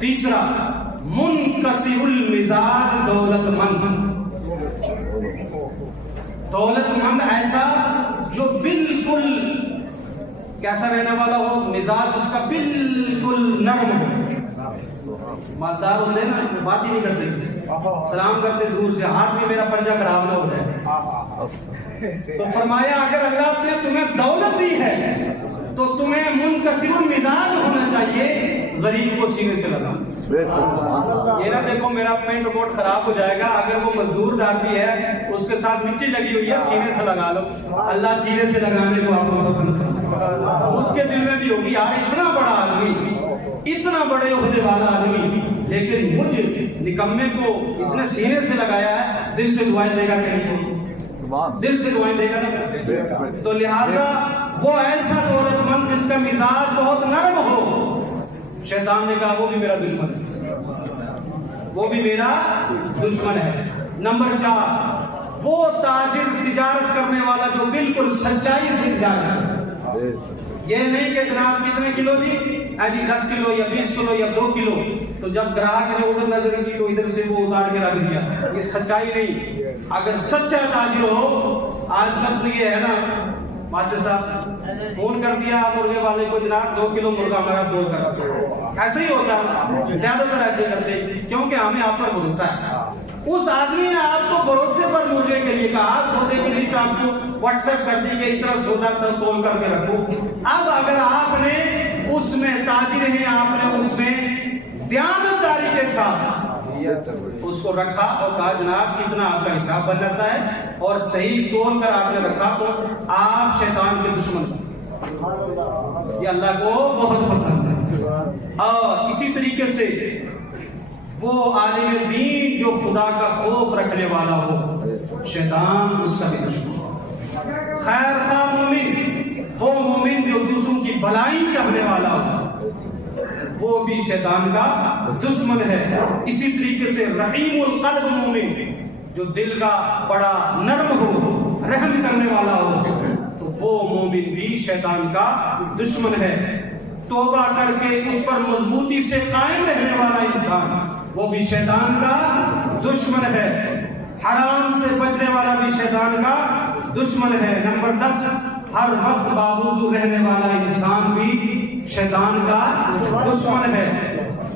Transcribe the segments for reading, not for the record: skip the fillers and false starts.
تیسرا منکسر المزاج دولت مند ایسا جو بالکل کیسا رہنے والا ہو، مزاج اس کا بالکل نرم ہو. مالدار ہوتے ہیں نا، بات ہی نہیں کرتے، سلام کرتے دور سے، ہاتھ میں میرا پنجہ خراب نہ ہو جائے. تو فرمایا اگر اللہ نے تمہیں دولت دی ہے تو تمہیں منکسر المزاج ہونا چاہیے، غریب کو سینے سے لگا. یہ نہ دیکھو میرا پینٹ کوٹ خراب ہو جائے گا، اگر وہ مزدور دار بھی ہے اس کے ساتھ مٹی لگی ہوئی ہے، سینے سے لگا لو. اللہ سینے سے لگانے کو آپ کو پسند ہے. اس کے دل میں بھی ہوگی یار اتنا بڑا آدمی، اتنا بڑے عہدے والا آدمی، لیکن مجھ نکمے کو اس نے سینے سے لگایا ہے، دل سے دعائیں دے گا کہ نہیں؟ دل سے دعائیں دے گا نا. تو لہذا وہ ایسا دولت مند جس کا مزاج بہت نرم ہو، شیطان نے کہا وہ بھی میرا دشمن ہے، وہ بھی میرا دشمن ہے. نمبر 4 وہ تاجر تجارت کرنے والا جو بالکل سچائی سے تجارت کرے. یہ نہیں کہ جناب کتنے کلو جی، ابھی 10 کلو یا 20 کلو یا 2 کلو، تو جب گراہک نے ادھر نظر کی تو ادھر سے وہ اتار کے رکھ دیا. یہ سچائی نہیں. اگر سچا تاجر ہو، آج کل تو یہ ہے نا ماسٹر صاحب فون کر دیا مرغے والے کو، جناب 2 کلو مرغا ہمارا بول کر، ایسا ہی ہوتا ہے. زیادہ تر ایسے کرتے کیونکہ ہمیں آپ پر بھروسہ ہے. اس آدمی نے آپ کو بھروسے پر مرغے کے لیے کہا، سودے کی لسٹ آپ کو واٹس ایپ کر دی کہ اتنا سودا تول کر کے رکھو. اب اگر آپ نے اس میں تاجر ہیں، آپ نے اس میں دیانتداری کے ساتھ اس کو رکھا اور کہا جناب کتنا آپ کا حساب بن جاتا ہے اور صحیح تول کر آپ نے رکھا، تو آپ شیطان کے دشمن. یہ اللہ کو بہت پسند ہے. اور اسی طریقے سے وہ عالم دین جو خدا کا خوف رکھنے والا ہو، شیطان اس کا بھی دشمن. خیر خواہ مومن، وہ مومن جو دوسروں کی بھلائی چاہنے والا ہو، وہ بھی شیطان کا دشمن ہے. اسی طریقے سے رحیم القلب مومن جو دل کا بڑا نرم ہو، رحم کرنے والا ہو، تو وہ مومن بھی شیطان کا دشمن ہے. توبہ کر کے اس پر مضبوطی سے قائم رہنے والا انسان، وہ بھی شیطان کا دشمن ہے. حرام سے بچنے والا بھی شیطان کا دشمن ہے. نمبر 10 ہر وقت باوضو رہنے والا انسان بھی شیطان کا دشمن ہے.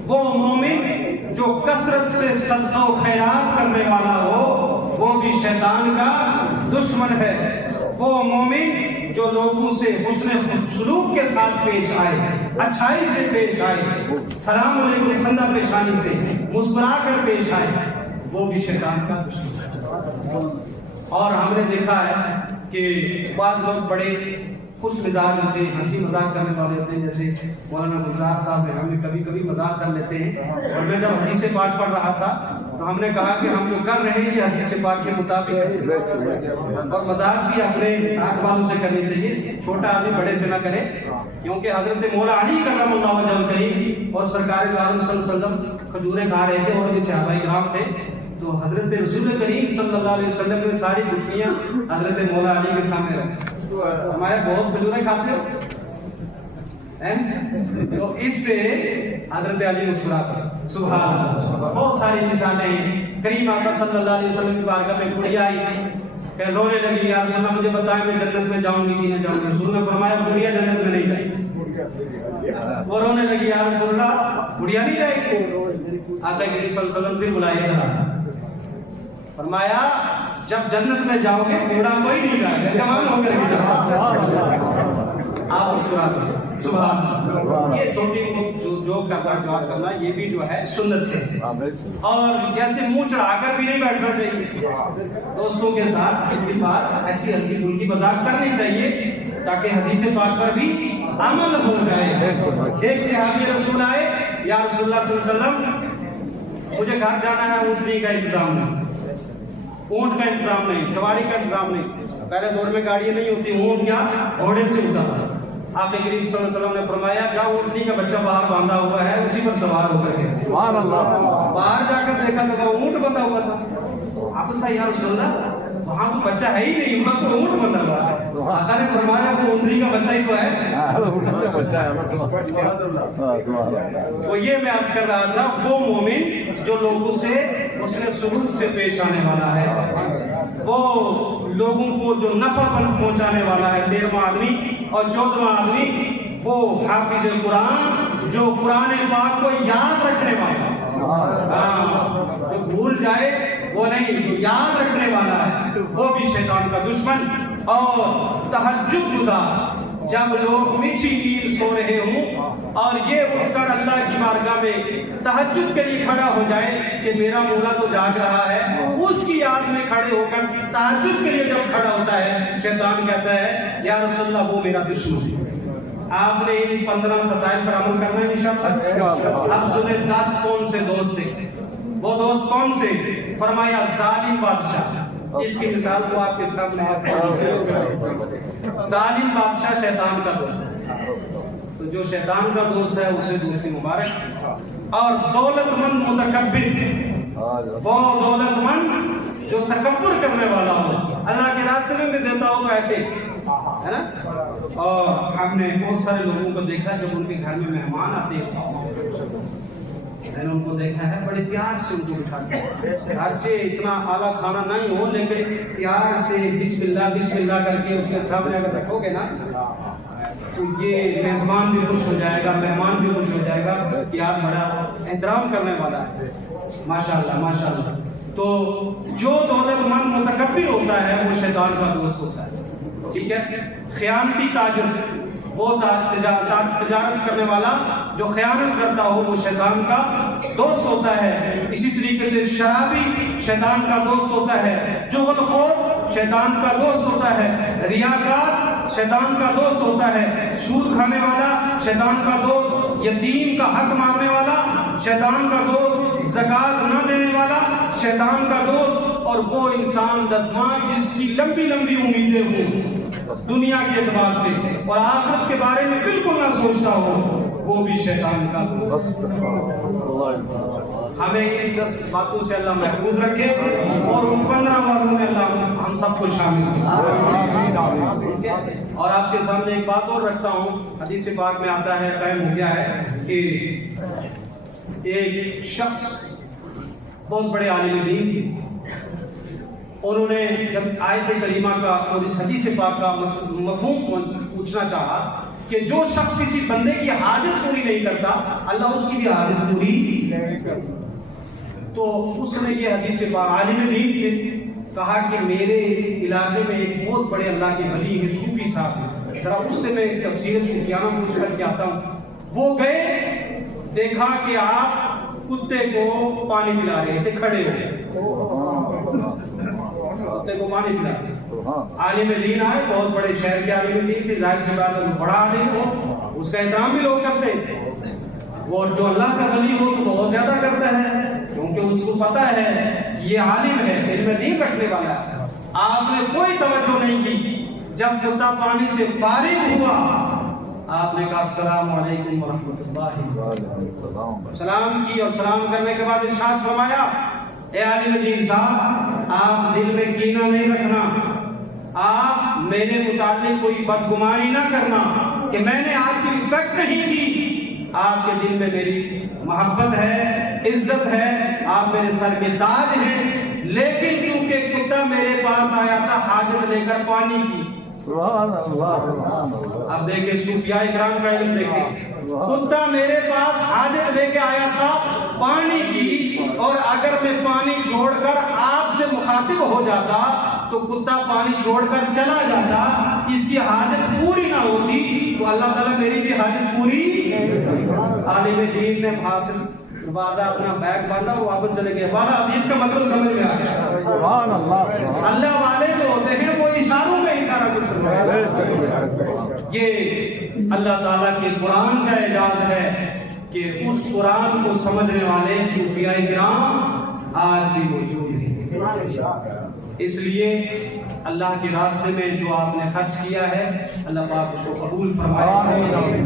وہ مومن جو کثرت سے صدقہ و خیرات کرنے والا ہو، وہ بھی شیطان کا دشمن ہے. وہ مومن جو لوگوں سے حسن سلوک کے ساتھ پیش آئے، اچھائی سے پیش آئے، سلام علیکم خندہ پیشانی سے مسکرا کر پیش آئے، وہ بھی شیطان کا دشمن ہے. اور ہم نے دیکھا ہے کہ بعض لوگ بڑے خوش مزاج ہوتے ہیں، ہنسی مذاق کرنے والے ہوتے ہیں، جیسے مولانا گلزار صاحب ہیں، ہم کبھی کبھی مذاق کر لیتے ہیں. اور میں جب حدیث پاک پڑھ رہا تھا تو ہم نے کہا کہ ہم جو کر رہے ہیں یہ حدیث پاک کے مطابق ہے، اور مذاق بھی اپنے ساتھ والوں سے کرنی چاہیے، چھوٹا آدمی بڑے سے نہ کرے. کیونکہ حضرت مولا علی کرم اللہ وجہ کریم اور سرکار دو عالم صلی اللہ علیہ وسلم کھجوریں کھا رہے تھے، اور بھی صحابہ کرام تھے، تو حضرت رسول کریم صلی اللہ علیہ وسلم نے ساری گٹھلیاں حضرت مولا علی کے سامنے رکھی. ہمارے بہت کھجوریں کھاتے ہو، تو اس سے حضرت علی مسکرا کر سبحان اللہ. بہت ساری مثالیں ہیں. کریم آقا صلی اللہ علیہ وسلم کی بارگاہ میں گڑیا آئی کہ رونے لگی، یا رسول اللہ مجھے بتائیں میں جنت میں جاؤں گی کہ نہ جاؤں گی. رسول نے فرمایا گڑیا جنت میں نہیں جائے گی. وہ رونے لگی، یا رسول اللہ گڑیا نہیں جائے گی. آقا کریم صلی اللہ علیہ وسلم پھر بلائے تھا، فرمایا جب جنت میں جاؤ گے بوڑھا کوئی نہیں جائے گا، جوان ہو کر کے جاؤ. آپ مسکرا دیں سبحان اللہ. یہ چھوٹی جو کرنا یہ بھی جو ہے سنت سے. اور جیسے منہ چڑھا کر بھی نہیں بیٹھنا چاہیے، دوستوں کے ساتھ کئی بار ایسی ہلکی پھلکی مذاق کرنی چاہیے تاکہ حدیث پاک پر بھی عمل ہو جائے. ایک صحابی رسول آئے، یا رسول اللہ صلی اللہ علیہ وسلم مجھے گھر جانا ہے، اونٹنی کا انتظام نہیں، اونٹ کا انتظام نہیں، سواری کا انتظام نہیں. پہلے دور میں گاڑیاں نہیں ہوتی، اونٹ یا گھوڑے سے ہوتا تھا. آپ کریم صلی اللہ علیہ وسلم نے فرمایا جاؤ اونٹنی کا بچہ باہر باندھا ہوا ہے، اسی پر سوار ہو کر کے. سبحان اللہ. باہر جا کر دیکھا تو وہ اونٹ بندھا ہوا تھا. آپ سے یا رسول اللہ وہاں تو بچہ ہے ہی نہیں، وہاں تو اونٹ بندھا ہوا ہے. آقا نے فرمایا وہ اونٹنی کا بچہ ہی تو ہے. تو یہ میں عرض کر رہا تھا، وہ مومن جو لوگوں سے حسن سلوک سے پیش آنے والا ہے، وہ لوگوں کو جو نفع پہنچانے والا ہے، 13واں آدمی. اور 14واں آدمی وہ حافظ قرآن، جو قرآن پاک کو یاد رکھنے والا. جو بھول جائے وہ نہیں، جو یاد رکھنے والا ہے وہ بھی شیطان کا دشمن. اور تہجد گزار، جب لوگ میٹھی نیند سو رہے ہوں اور یہ اٹھ کر اللہ کی بارگاہ میں تہجد کے لیے کھڑا ہو جائے کہ میرا مولا تو جاگ رہا ہے، اس کی یاد میں کھڑے ہو کر تہجد کے لیے جب کھڑا ہوتا ہے، شیطان کہتا ہے یا رسول اللہ وہ میرا دشمن ہے. آپ نے ان 15 خصائل پر عمل کرنا ہے انشاءاللہ. اب سنیں 10 کون سے دوست تھے. وہ دوست کون سے؟ فرمایا ظالم بادشاہ. اس کی مثال تو آپ کے سامنے ہے. ظالم بادشاہ شیطان کا دوست ہے. تو جو شیطان کا دوست ہے اسے دوستی مبارک. اور دولت مند متکبر، وہ دولت مند جو تکبر کرنے والا ہو، اللہ کے راستے میں بھی دیتا ہو تو ایسے ہے نا. اور ہم نے بہت سارے لوگوں کو دیکھا جب ان کے گھر میں مہمان آتے ہیں، میں نے ان کو دیکھا ہے بڑے پیار سے ان کو بٹھاتے ہیں. اگرچہ اتنا اعلیٰ کھانا نہیں ہو لیکن پیار سے بسم اللہ بسم اللہ کر کے اس کے سامنے اگر رکھو گے نا تو یہ میزبان بھی خوش ہو جائے گا، مہمان بھی خوش ہو جائے گا. پیار بڑا احترام کرنے والا ہے. ماشاءاللہ ماشاءاللہ. تو جو دولت مند متکبر ہوتا ہے وہ شیطان کا دوست ہوتا ہے. ٹھیک ہے. خیانتی تاجر، وہ تجارت کرنے والا جو خیانت کرتا ہو وہ شیطان کا دوست ہوتا ہے. اسی طریقے سے شرابی شیطان کا دوست ہوتا ہے. چغل خور شیطان کا دوست ہوتا ہے. ریاکار شیطان کا دوست ہوتا ہے. سود کھانے والا شیطان کا دوست. یتیم کا حق مارنے والا شیطان کا دوست. زکات نہ دینے والا شیطان کا دوست. اور وہ انسان دسواں جس کی لمبی لمبی امیدیں ہوں دنیا کے اعتبار سے اور آخرت کے بارے میں بالکل نہ سوچتا ہو، وہ بھی شیطان کا دوست. ہمیں ان 10 باتوں سے اللہ محفوظ رکھے اور ان 15 باتوں میں اللہ ہم سب کو شامل کرے. اور آپ کے سامنے ایک بات اور رکھتا ہوں. حدیث پاک میں آتا ہے، ٹائم ہو گیا ہے، کہ ایک شخص بہت بڑے عالم دین تھے. انہوں نے جب آیت کریمہ کا اور اس حدیث پاک کا مفہوم پوچھنا چاہا کہ جو شخص کسی بندے کی حاجت پوری نہیں کرتا اللہ اس کی بھی حاجت پوری نہیں کرتا. تو اس نے یہ حدیث پاک، عالم دین تھے، کہا کہ میرے علاقے میں ایک بہت بڑے اللہ کے ولی ہیں، صوفی صاحب ہیں، ذرا اس سے میں تفسیر صوفیانہ پوچھ کر کے آتا ہوں. وہ گئے، دیکھا کہ آپ کتے کو پانی پلا رہے تھے، کھڑے ہو گئے کتے کو پانی پلا رہے. عالم دین آئے، بہت بڑے شہر کے عالم دین تھے، ظاہر سی بات ہے بڑا عالم ہو اس کا احترام بھی لوگ کرتے ہیں. وہ جو اللہ کا ولی ہو تو بہت زیادہ کرتا ہے، کیونکہ اس کو پتا ہے کہ یہ عالم ہے، علم دین رکھنے والا ہے. آپ نے کوئی توجہ نہیں کی. جب کتا پانی سے فارغ ہوا آپ نے کہا السلام علیکم ورحمۃ اللہ، سلام کی، اور سلام کرنے کے بعد ارشاد فرمایا اے عالم دین صاحب آپ دل میں کینہ نہیں رکھنا، آپ میرے متعلق کوئی بدگمانی نہ کرنا کہ میں نے آپ کی رسپیکٹ نہیں کی. آپ کے دل میں میری محبت ہے، عزت ہے، آپ میرے سر کے تاج ہیں، لیکن چونکہ کتا میرے پاس آیا تھا حاجت لے کر پانی کی. سبحان اللہ. اب دیکھیں صوفیاء کرام کا علم دیکھیں. کتا میرے پاس حاجت لے کے آیا تھا پانی کی، اور اگر میں پانی چھوڑ کر آپ سے مخاطب ہو جاتا تو کتا پانی چھوڑ کر چلا جاتا، اس کی حاجت پوری نہ ہوتی تو اللہ تعالیٰ میری بھی حاجت پوری. عالم دین نے حاصل دروازہ اپنا بیگ باندھا اور واپس چلے گئے. والا حدیث کا مطلب سمجھ میں آ گیا. سبحان اللہ. اللہ والے جو ہوتے ہیں وہ اشاروں میں ہی سارا کچھ سمجھتے. یہ اللہ تعالیٰ کے قرآن کا اعجاز ہے کہ اس قرآن کو سمجھنے والے صوفیاء کرام آج بھی موجود ہیں. اس لیے اللہ کے راستے میں جو آپ نے خرچ کیا ہے اللہ پاک اس کو قبول فرمائے.